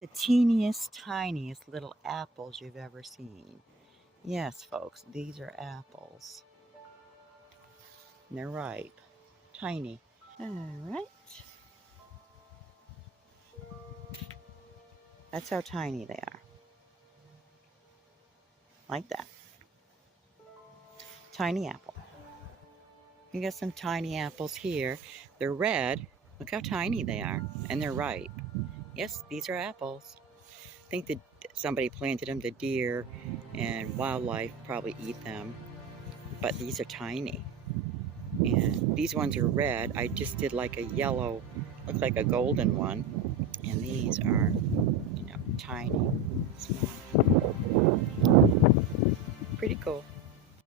The teeniest, tiniest little apples you've ever seen. Yes, folks, these are apples. And they're ripe. Tiny. All right. That's how tiny they are. Like that. Tiny apple. You got some tiny apples here. They're red. Look how tiny they are. And they're ripe. Yes, these are apples. I think that somebody planted them. The deer and wildlife probably eat them. But these are tiny. And these ones are red. I just did like a yellow, look like a golden one. And these are, tiny, small. Pretty cool.